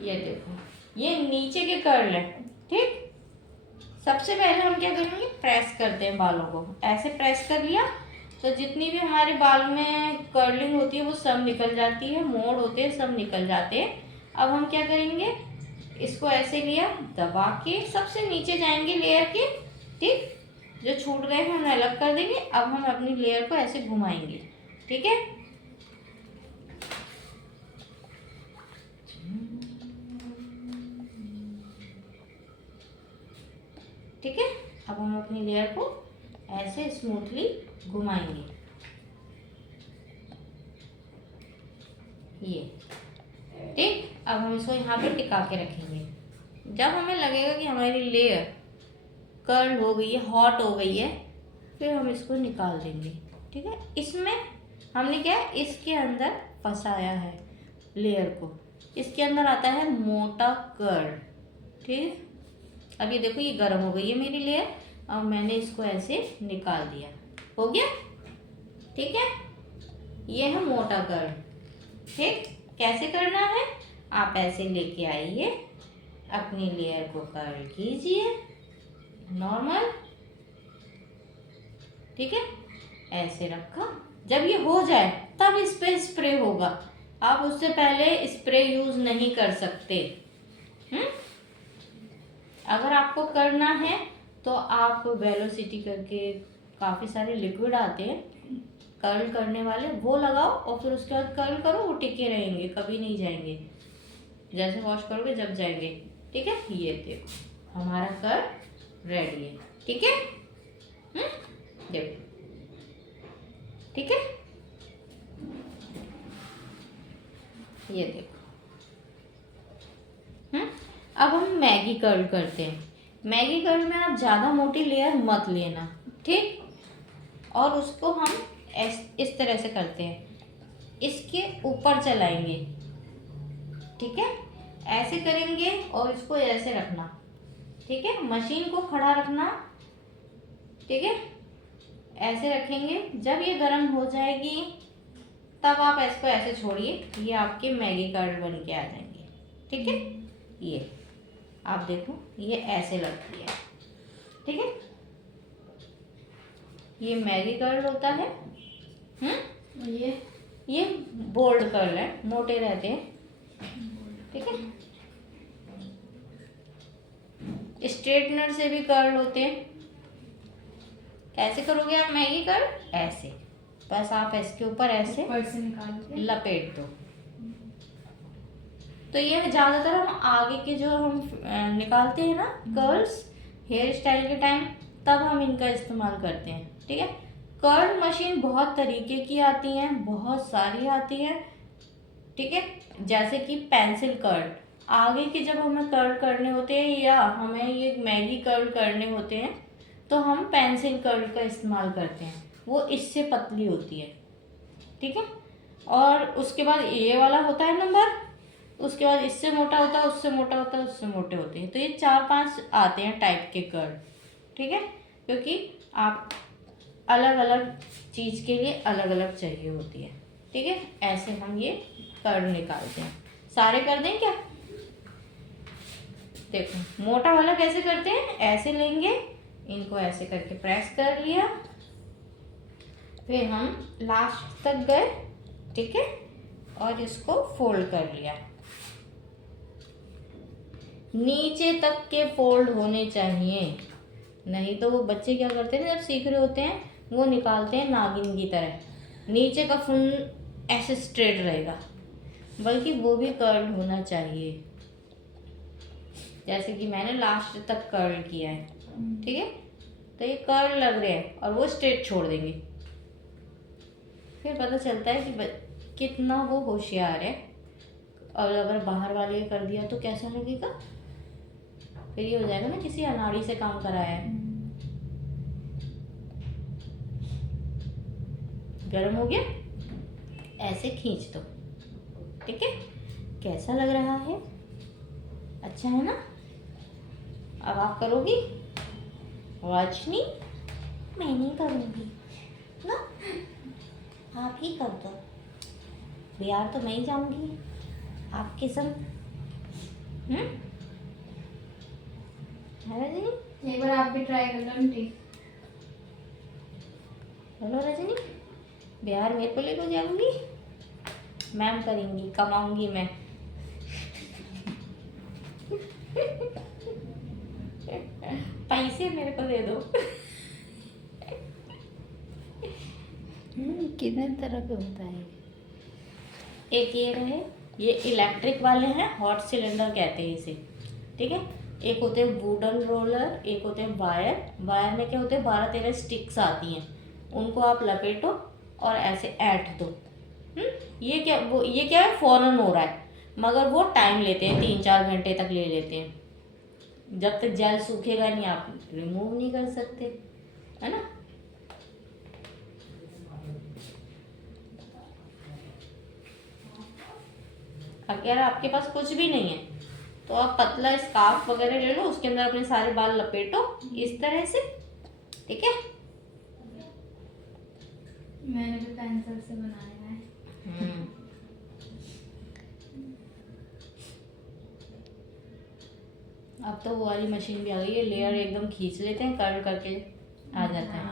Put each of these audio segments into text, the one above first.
ये देखो, ये नीचे के कर्ल है। ठीक, सबसे पहले हम क्या करेंगे, प्रेस करते हैं बालों को। ऐसे प्रेस कर लिया तो जितनी भी हमारे बाल में कर्लिंग होती है वो सब निकल जाती है, मोड़ होते हैं सब निकल जाते हैं। अब हम क्या करेंगे, इसको ऐसे लिया, दबा के सबसे नीचे जाएंगे लेयर के। ठीक, जो छूट गए हैं उन्हें अलग कर देंगे। अब हम अपनी लेयर को ऐसे घुमाएंगे। ठीक है, ठीक है। अब हम अपनी लेयर को ऐसे स्मूथली घुमाएंगे। ये ठीक, अब हम इसको यहाँ पे टिका के रखेंगे। जब हमें लगेगा कि हमारी लेयर कर्ल हो गई है, हॉट हो गई है, फिर हम इसको निकाल देंगे। ठीक है, इसमें हमने क्या है, इसके अंदर फंसाया है लेयर को। इसके अंदर आता है मोटा कर्ल। ठीक, अब ये देखो, ये गर्म हो गई है मेरी लेयर। अब मैंने इसको ऐसे निकाल दिया, हो गया। ठीक है, ये है मोटा कर्ल। ठीक, कैसे करना है, आप ऐसे लेके आइए, अपनी लेयर को कर्ल कीजिए नॉर्मल। ठीक है, ऐसे रखा। जब ये हो जाए तब इस पे स्प्रे होगा, आप उससे पहले स्प्रे यूज नहीं कर सकते। अगर आपको करना है तो आप वेलोसिटी करके काफ़ी सारे लिक्विड आते हैं कर्ल करने वाले, वो लगाओ और फिर उसके बाद कर्ल करो, वो टिके रहेंगे, कभी नहीं जाएंगे। जैसे वॉश करोगे जब जाएंगे। ठीक है, ये देखो हमारा कर्ल रेडी है। ठीक है, देखो, ठीक है, ये देखो। अब हम मैगी कर्ल करते हैं। मैगी कर्ल में आप ज़्यादा मोटी लेयर मत लेना। ठीक, और उसको हम इस तरह से करते हैं, इसके ऊपर चलाएंगे। ठीक है, ऐसे करेंगे और इसको ऐसे रखना। ठीक है, मशीन को खड़ा रखना। ठीक है, ऐसे रखेंगे। जब ये गर्म हो जाएगी तब आप इसको ऐसे छोड़िए, ये आपके मैगी कर्ल बन के आ जाएंगे। ठीक है, ये आप देखो, ये ऐसे लगती है। ठीक है, ये मैगी कर्ल होता है। ये बोल्ड कर्ल है, मोटे रहते हैं। ठीक है, स्ट्रेटनर से भी कर्ल होते हैं। कैसे करोगे आप मैगी कर्ल, ऐसे बस आप इसके ऊपर ऐसे लपेट दो। तो ये ज़्यादातर हम आगे के जो हम निकालते हैं ना कर्ल्स हेयर स्टाइल के टाइम, तब हम इनका इस्तेमाल करते हैं। ठीक है, कर्ल मशीन बहुत तरीके की आती हैं, बहुत सारी आती हैं। ठीक है, जैसे कि पेंसिल कर्ल, आगे के जब हमें कर्ल करने होते हैं या हमें ये मैगी कर्ल करने होते हैं तो हम पेंसिल कर्ल का इस्तेमाल करते हैं, वो इससे पतली होती है। ठीक है, और उसके बाद ये वाला होता है नंबर, उसके बाद इससे मोटा होता है, उससे मोटा होता है, उससे मोटे होते हैं। तो ये 4-5 आते हैं टाइप के कर्ल। ठीक है, क्योंकि आप अलग अलग चीज़ के लिए अलग अलग चाहिए होती है। ठीक है, ऐसे हम ये कर्ल निकालते हैं। सारे कर दें क्या, देखो मोटा वाला कैसे करते हैं, ऐसे लेंगे, इनको ऐसे करके प्रेस कर लिया, फिर हम लास्ट तक गए। ठीक है, और इसको फोल्ड कर लिया। नीचे तक के फोल्ड होने चाहिए, नहीं तो वो बच्चे क्या करते हैं जब सीख रहे होते हैं, वो निकालते हैं नागिन की तरह, नीचे का फुन ऐसे स्ट्रेट रहेगा, बल्कि वो भी कर्ल होना चाहिए। जैसे कि मैंने लास्ट तक कर्ल किया है। ठीक है, तो ये कर्ल लग रहे हैं और वो स्ट्रेट छोड़ देंगे, फिर पता चलता है कि कितना वो होशियार है। और अगर बाहर वाले कर दिया तो कैसा लगेगा, फिर ये हो जाएगा ना किसी अनाड़ी से काम कराया है। गर्म हो गया, ऐसे खींच दो। ठीक है, कैसा लग रहा है, अच्छा है ना। अब आप करोगी, वाचनी मैं नहीं करूँगी ना, आप ही कर दो, बिहार तो मैं ही जाऊँगी आपके संग। है रजनी? एक बार आप भी ट्राई कर लो आंटी। बोलो रजनी, बिहार मेरे को लेकर जाऊंगी, मैम करेंगी, कमाऊंगी मैं। पैसे मेरे को दे दो। कितने तरह का होता है? एक ये रहे, ये इलेक्ट्रिक वाले हैं, हॉट सिलेंडर कहते हैं इसे, ठीक है। एक होते हैं वुडन रोलर, एक होते हैं वायर। वायर में क्या होते हैं, 12-13 स्टिक्स आती हैं, उनको आप लपेटो और ऐसे ऐंठ दो। ये क्या है, फौरन हो रहा है, मगर वो टाइम लेते हैं, 3-4 घंटे तक ले लेते हैं। जब तक जेल सूखेगा नहीं आप रिमूव नहीं कर सकते, है ना। अगर आपके पास कुछ भी नहीं है तो आप पतला स्कार्फ वगैरह ले लो, उसके अंदर अपने सारे बाल लपेटो इस तरह से, ठीक है। मैंने भी पेंसिल से बनाया है। अब तो वो वाली मशीन भी आ गई है, लेयर एकदम खींच लेते हैं, कर्ल करके आ जाता है।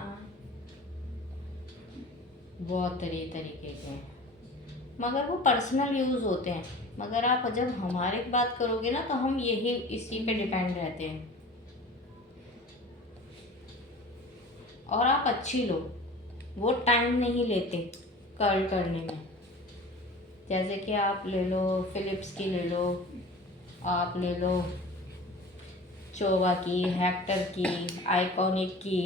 बहुत तरीके के हैं, मगर वो पर्सनल यूज़ होते हैं। मगर आप जब हमारे की बात करोगे ना, तो हम यही इसी पे डिपेंड रहते हैं। और आप अच्छी लो, वो टाइम नहीं लेते कर्ल करने में। जैसे कि आप ले लो फिलिप्स की, ले लो आप, ले लो चोवा की, हेक्टर की, आइकॉनिक की,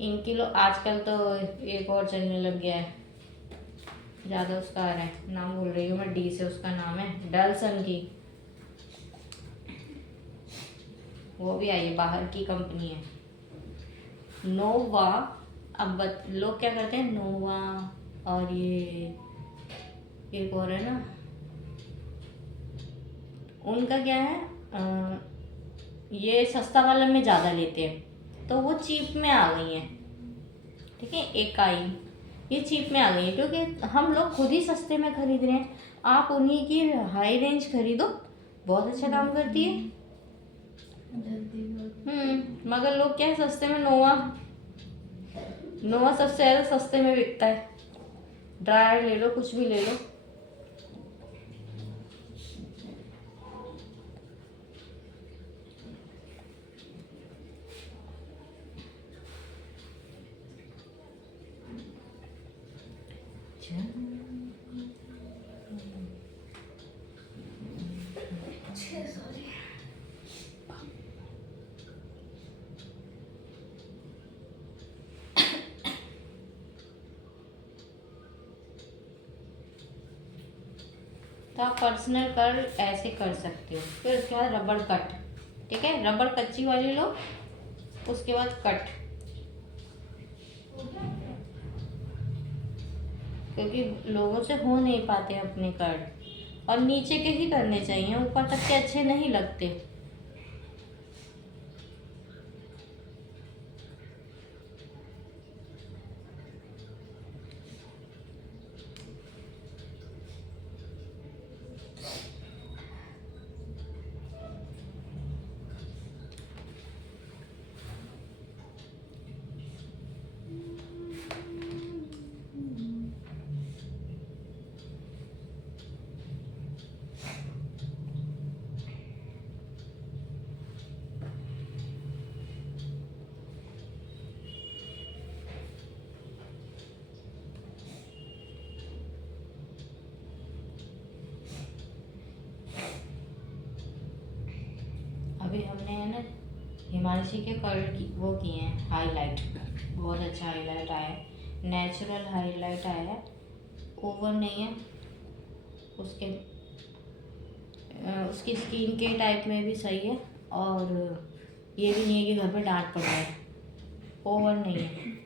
इनकी लो। आजकल तो एक और चलने लग गया है, ज़्यादा उसका आ रहा है, नाम भूल रही हूँ मैं, डी से उसका नाम है, डलसन की, वो भी आई है, बाहर की कंपनी है। नोवा, अब लोग क्या करते हैं, नोवा और ये एक और है ना, उनका क्या है, ये सस्ता वाला में ज़्यादा लेते हैं, तो वो चीप में आ गई हैं, ठीक है। इकाई ये चीप में आ गई है, क्योंकि हम लोग खुद ही सस्ते में खरीद रहे हैं। आप उन्हीं की हाई रेंज खरीदो, बहुत अच्छा काम करती है। मगर लोग क्या है, सस्ते में नोवा सबसे ज़्यादा सस्ते में बिकता है। ड्रायर ले लो, कुछ भी ले लो। तो आप पर्सनल कर्ल ऐसे कर सकते हो। फिर उसके बाद रबड़ कट, ठीक है। रबड़ कच्ची वाली लो, उसके बाद कट, क्योंकि लोगों से हो नहीं पाते अपने कर्ल, और नीचे के ही करने चाहिए, ऊपर तक के अच्छे नहीं लगते। अभी हमने है ना हिमांशी के कर्ल की वो किए हैं, हाईलाइट, बहुत अच्छा हाईलाइट आया है, नेचुरल हाईलाइट आया है, ओवर नहीं है। उसकी स्किन के टाइप में भी सही है, और ये भी नहीं है कि घर पे डांट पड़ रहा है, ओवर नहीं है।